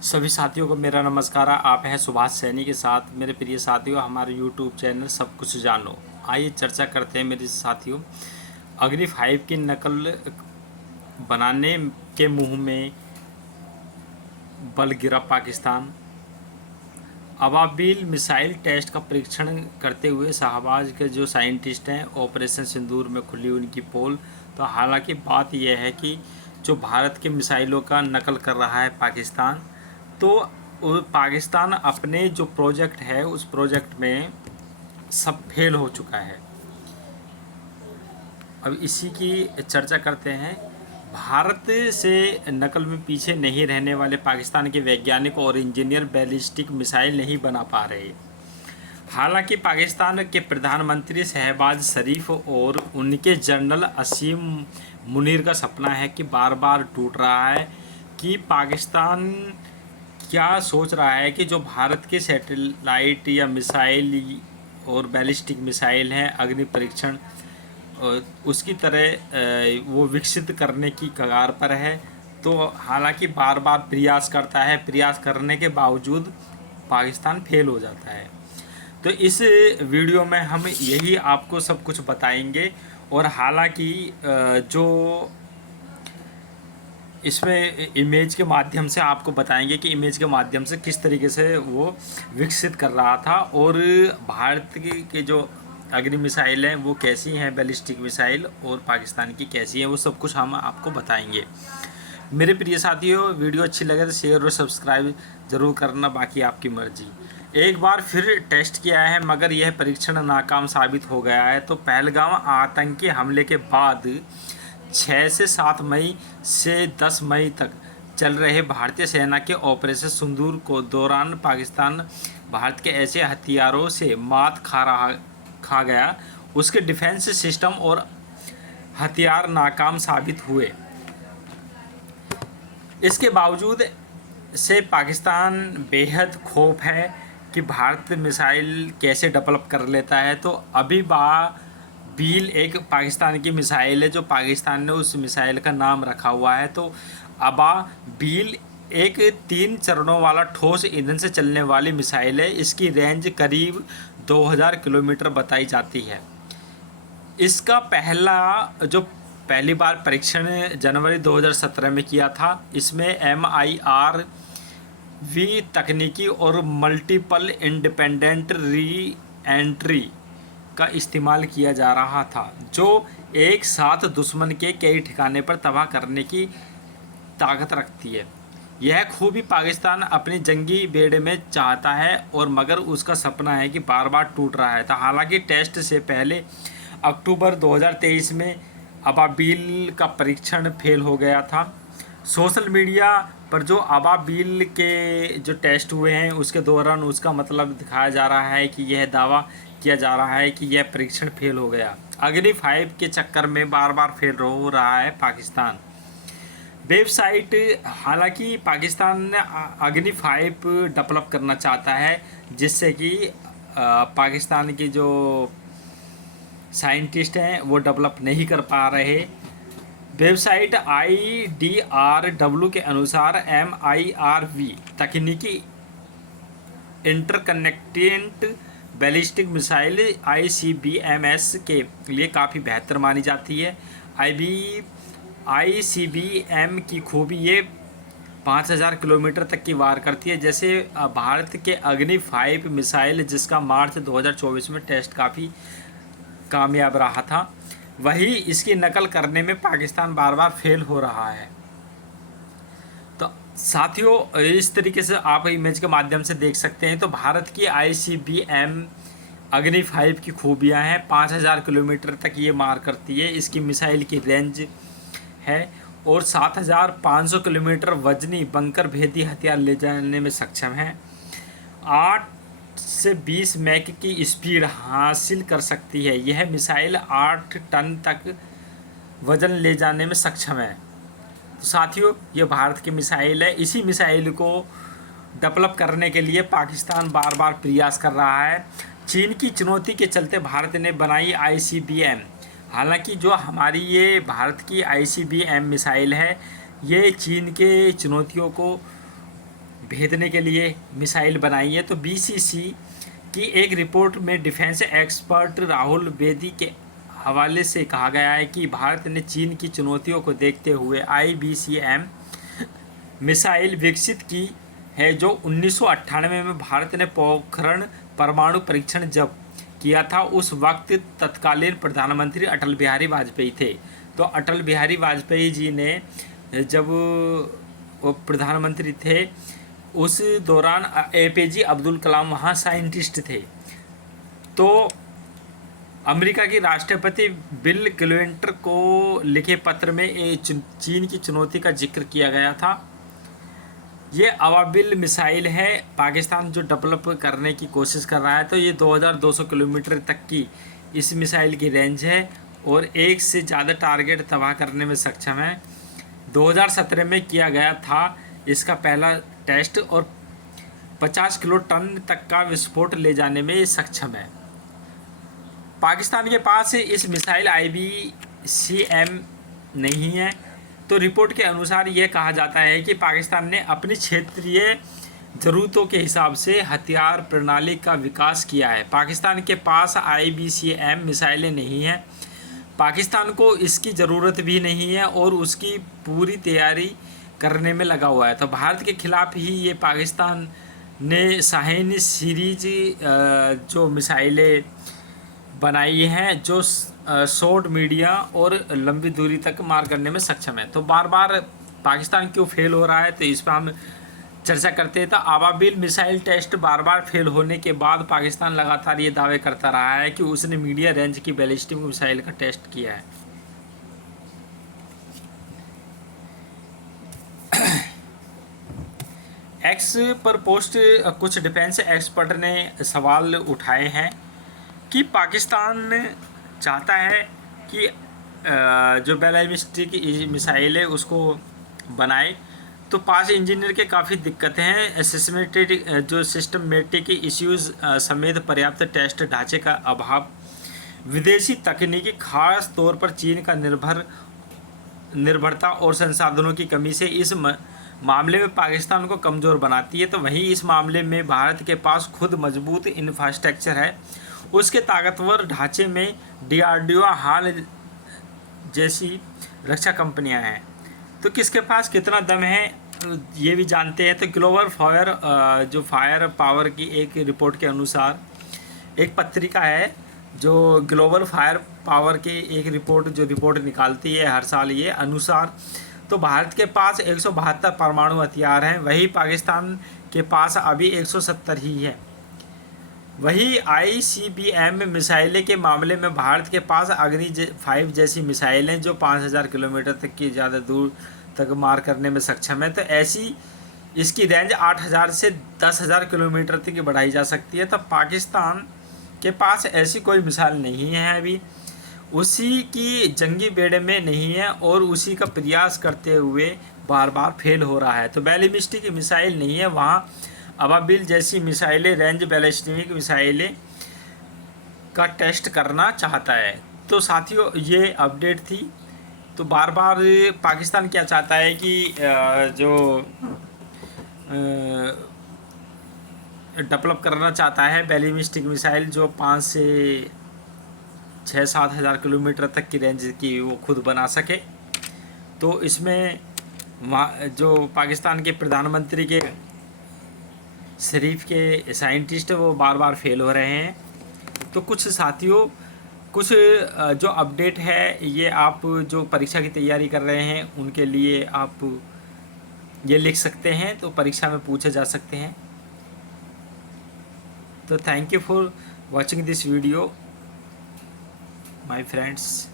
सभी साथियों को मेरा नमस्कार। आप हैं सुभाष सैनी के साथ। मेरे प्रिय साथियों, हमारे यूट्यूब चैनल सब कुछ जानो, आइए चर्चा करते हैं मेरे साथियों। अग्नि 5 की नकल बनाने के मुंह में बल गिरा पाकिस्तान। अबाबील मिसाइल टेस्ट का परीक्षण करते हुए शाहबाज के जो साइंटिस्ट हैं, ऑपरेशन सिंदूर में खुली उनकी पोल। तो हालांकि बात यह है कि जो भारत के मिसाइलों का नकल कर रहा है पाकिस्तान, तो पाकिस्तान अपने जो प्रोजेक्ट है उस प्रोजेक्ट में सब फेल हो चुका है। अब इसी की चर्चा करते हैं। भारत से नकल में पीछे नहीं रहने वाले पाकिस्तान के वैज्ञानिक और इंजीनियर बैलिस्टिक मिसाइल नहीं बना पा रहे। हालांकि पाकिस्तान के प्रधानमंत्री शहबाज शरीफ और उनके जनरल असीम मुनीर का सपना है कि बार बार टूट रहा है कि पाकिस्तान क्या सोच रहा है कि जो भारत के सैटेलाइट या मिसाइल और बैलिस्टिक मिसाइल हैं अग्नि परीक्षण उसकी तरह वो विकसित करने की कगार पर है। तो हालांकि बार बार प्रयास करता है, प्रयास करने के बावजूद पाकिस्तान फेल हो जाता है। तो इस वीडियो में हम यही आपको सब कुछ बताएंगे। और हालांकि जो इसमें इमेज के माध्यम से आपको बताएंगे कि इमेज के माध्यम से किस तरीके से वो विकसित कर रहा था और भारत की जो अग्नि मिसाइल हैं वो कैसी हैं, बैलिस्टिक मिसाइल, और पाकिस्तान की कैसी हैं, वो सब कुछ हम आपको बताएंगे। मेरे प्रिय साथियों, वीडियो अच्छी लगे तो शेयर और सब्सक्राइब ज़रूर करना, बाकी आपकी मर्जी। एक बार फिर टेस्ट किया है मगर यह परीक्षण नाकाम साबित हो गया है। तो पहलगाम आतंकी हमले के बाद 6 से 7 मई से 10 मई तक चल रहे भारतीय सेना के ऑपरेशन सिंदूर को दौरान पाकिस्तान भारत के ऐसे हथियारों से मात खा गया, उसके डिफेंस सिस्टम और हथियार नाकाम साबित हुए। इसके बावजूद से पाकिस्तान बेहद खौफ है कि भारत मिसाइल कैसे डेवलप कर लेता है। तो अभी बील एक पाकिस्तान की मिसाइल है जो पाकिस्तान ने उस मिसाइल का नाम रखा हुआ है। तो अबा बील एक 3 चरणों वाला ठोस ईंधन से चलने वाली मिसाइल है। इसकी रेंज करीब 2000 किलोमीटर बताई जाती है। इसका पहली बार परीक्षण जनवरी 2017 में किया था। इसमें MIRV तकनीकी और मल्टीपल इंडिपेंडेंट री एंट्री का इस्तेमाल किया जा रहा था, जो एक साथ दुश्मन के कई ठिकाने पर तबाह करने की ताकत रखती है। यह खूबी पाकिस्तान अपनी जंगी बेड़े में चाहता है और मगर उसका सपना है कि बार बार टूट रहा है। तो हालांकि टेस्ट से पहले अक्टूबर 2023 में अबाबील का परीक्षण फेल हो गया था। सोशल मीडिया पर जो अबाबील के जो टेस्ट हुए हैं उसके दौरान उसका मतलब दिखाया जा रहा है कि यह दावा किया जा रहा है कि यह परीक्षण फेल हो गया। अग्नि 5 के चक्कर में बार बार फेल हो रहा है पाकिस्तान। वेबसाइट हालांकि पाकिस्तान ने अग्नि 5 डेवलप करना चाहता है, जिससे कि पाकिस्तान की जो साइंटिस्ट हैं वो डेवलप नहीं कर पा रहे। वेबसाइट IDRW के अनुसार MIRV तकनीकी इंटरकनेक्टेड बैलिस्टिक मिसाइल ICBMs के लिए काफ़ी बेहतर मानी जाती है। ICBM की खूबी ये 5000 किलोमीटर तक की वार करती है, जैसे भारत के अग्नि 5 मिसाइल जिसका मार्च 2024 में टेस्ट काफ़ी कामयाब रहा था। वही इसकी नकल करने में पाकिस्तान बार बार फेल हो रहा है। तो साथियों, इस तरीके से आप इमेज के माध्यम से देख सकते हैं। तो भारत की ICBM अग्नि 5 की खूबियां हैं। 5000 किलोमीटर तक ये मार करती है, इसकी मिसाइल की रेंज है, और 7500 किलोमीटर वजनी बंकर भेदी हथियार ले जाने में सक्षम है। 8 से 20 मैक की स्पीड हासिल कर सकती है। यह मिसाइल 8 टन तक वजन ले जाने में सक्षम है। तो साथियों, ये भारत की मिसाइल है। इसी मिसाइल को डेवलप करने के लिए पाकिस्तान बार बार प्रयास कर रहा है। चीन की चुनौती के चलते भारत ने बनाई ICBM। हालांकि जो हमारी ये भारत की ICBM मिसाइल है, ये चीन के चुनौतियों को भेदने के लिए मिसाइल बनाई है। तो बीसीसी की एक रिपोर्ट में डिफेंस एक्सपर्ट राहुल बेदी के हवाले से कहा गया है कि भारत ने चीन की चुनौतियों को देखते हुए IBCM मिसाइल विकसित की है, जो 1998 में भारत ने पोखरण परमाणु परीक्षण जब किया था उस वक्त तत्कालीन प्रधानमंत्री अटल बिहारी वाजपेयी थे। तो अटल बिहारी वाजपेयी जी ने जब वो प्रधानमंत्री थे उस दौरान APJ अब्दुल कलाम वहाँ साइंटिस्ट थे। तो अमेरिका की राष्ट्रपति बिल क्लिंटन को लिखे पत्र में चीन की चुनौती का जिक्र किया गया था। ये अवाबिल मिसाइल है, पाकिस्तान जो डेवलप करने की कोशिश कर रहा है। तो ये 2200 किलोमीटर तक की इस मिसाइल की रेंज है और एक से ज़्यादा टारगेट तबाह करने में सक्षम है। 2017 में किया गया था इसका पहला टेस्ट और 50 किलो टन तक का विस्फोट ले जाने में सक्षम है। पाकिस्तान के पास इस मिसाइल IBCM नहीं है। तो रिपोर्ट के अनुसार यह कहा जाता है कि पाकिस्तान ने अपनी क्षेत्रीय ज़रूरतों के हिसाब से हथियार प्रणाली का विकास किया है। पाकिस्तान के पास IBCM मिसाइलें नहीं हैं, पाकिस्तान को इसकी ज़रूरत भी नहीं है और उसकी पूरी तैयारी करने में लगा हुआ है। तो भारत के खिलाफ ही ये पाकिस्तान ने शाहीन सीरीज जो मिसाइलें बनाई हैं जो शॉर्ट, मीडियम और लंबी दूरी तक मार करने में सक्षम है। तो बार बार पाकिस्तान क्यों फेल हो रहा है, तो इस पर हम चर्चा करते हैं। तो अवाबिल मिसाइल टेस्ट बार बार फेल होने के बाद पाकिस्तान लगातार ये दावे करता रहा है कि उसने मीडियम रेंज की बैलिस्टिक मिसाइल का टेस्ट किया है। एक्स पर पोस्ट कुछ डिफेंस एक्सपर्ट ने सवाल उठाए हैं कि पाकिस्तान चाहता है कि जो बैलिस्टिक मिसाइल है उसको बनाए, तो पास इंजीनियर के काफ़ी दिक्कतें हैं। सिस्टमेटिक इश्यूज समेत पर्याप्त टेस्ट ढांचे का अभाव, विदेशी तकनीकी खास तौर पर चीन का निर्भरता और संसाधनों की कमी से इस मामले में पाकिस्तान को कमज़ोर बनाती है। तो वहीं इस मामले में भारत के पास खुद मजबूत इंफ्रास्ट्रक्चर है, उसके ताकतवर ढांचे में DRDO हाल जैसी रक्षा कंपनियां हैं। तो किसके पास कितना दम है ये भी जानते हैं। तो ग्लोबल फायर पावर की एक रिपोर्ट के अनुसार, एक पत्रिका है जो ग्लोबल फायर पावर की एक रिपोर्ट निकालती है हर साल ये अनुसार, तो भारत के पास 172 परमाणु हथियार हैं, वही पाकिस्तान के पास अभी 170 ही है। वही ICBM मिसाइलें के मामले में भारत के पास अग्नि 5 जैसी मिसाइलें जो 5000 किलोमीटर तक की ज़्यादा दूर तक मार करने में सक्षम है। तो ऐसी इसकी रेंज 8000 से 10000 किलोमीटर तक बढ़ाई जा सकती है। तो पाकिस्तान के पास ऐसी कोई मिसाइल नहीं है अभी, उसी की जंगी बेड़े में नहीं है और उसी का प्रयास करते हुए बार बार फेल हो रहा है। तो बैलिस्टिक मिसाइल नहीं है, वहाँ अवाबिल जैसी मिसाइलें, रेंज बैलिस्टिक मिसाइलें का टेस्ट करना चाहता है। तो साथियों ये अपडेट थी। तो बार बार पाकिस्तान क्या चाहता है कि जो डेवलप करना चाहता है बैलिस्टिक मिसाइल जो 5 से 6-7 हज़ार किलोमीटर तक की रेंज की वो खुद बना सके। तो इसमें जो पाकिस्तान के प्रधानमंत्री के शरीफ के साइंटिस्ट वो बार बार फेल हो रहे हैं। तो कुछ साथियों कुछ जो अपडेट है ये आप जो परीक्षा की तैयारी कर रहे हैं उनके लिए आप ये लिख सकते हैं, तो परीक्षा में पूछे जा सकते हैं। तो thank you for watching this video my friends.